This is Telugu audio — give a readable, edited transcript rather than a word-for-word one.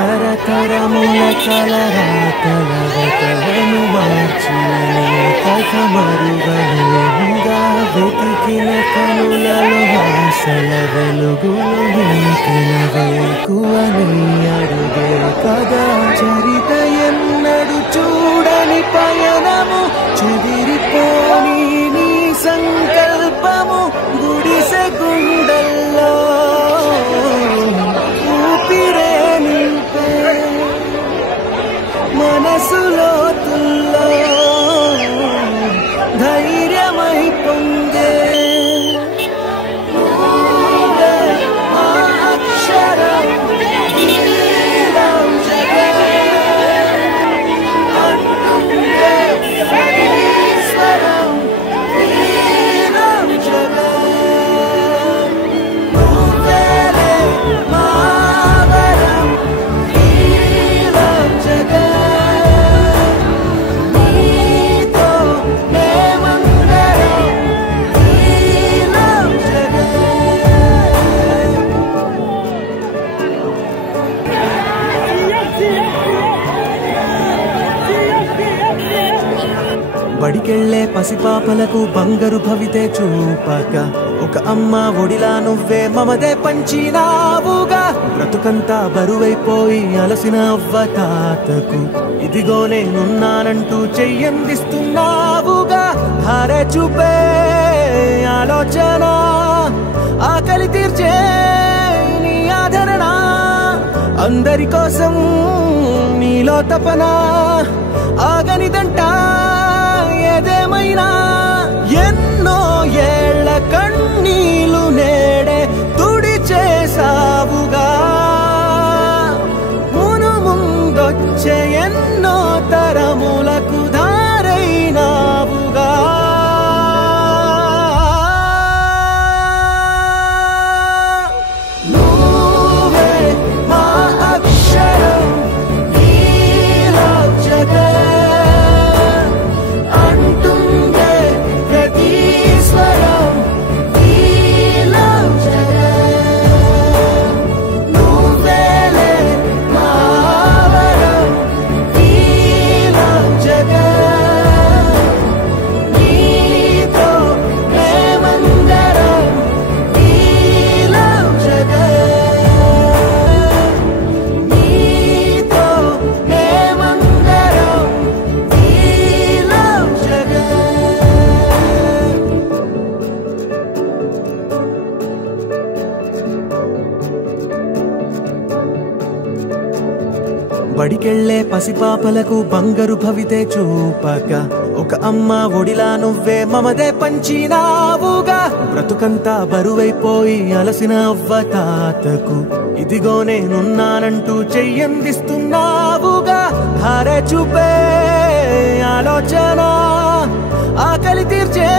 తరతరముల కలరాతలను మార్చిన కథ మరువలేముగా వెతికిన కనులలో ఆశల వెలుగులు నింపిన వేకువని అడుగే కదా చరిత ఎన్నడు చూడని పయనము చెదిరిపోని నీ సంకల్పము గుడిసె గుండెల్లో ఊపిరే నింపే మనసులో తుల్లో ధైర్యమై పొంగే బడికెళ్లే పసిపాపలకు బంగారు భవితే చూపక ఒక అమ్మ ఒడిలా నువ్వే మమదే పంచినావుగా బ్రతుకంతా బరువైపోయి అలసిన అవ్వ తాతకు ఇదిగో నేనున్నానంటూ చెయ్యందిస్తున్నావుగా ధారే చూపే ఆలోచన ఆకలి తీర్చే నీ ఆదరణ అందరి కోసం నీలో తపన ఆగనిదంట ఏదేమైనా ఎన్నో ఏళ్ల కన్నీలు నేడే తుడి చేసావుగా మును ముందొచ్చే ఎన్నో తరములకు దారైనావుగా నువ్వే మా అక్షరం నీలో జగత్ బడికెళ్లే పసిపాపలకు బంగారు భవితే చూపక ఒక అమ్మ ఒడిలా నువ్వే మమదే పంచినావుగా బ్రతుకంతా బరువైపోయి అలసిన అవ్వ తాతకు ఇదిగో నేనున్నానంటూ చెయ్యందిస్తున్నావుగా ధారే చూపే ఆలోచన ఆకలి తీర్చే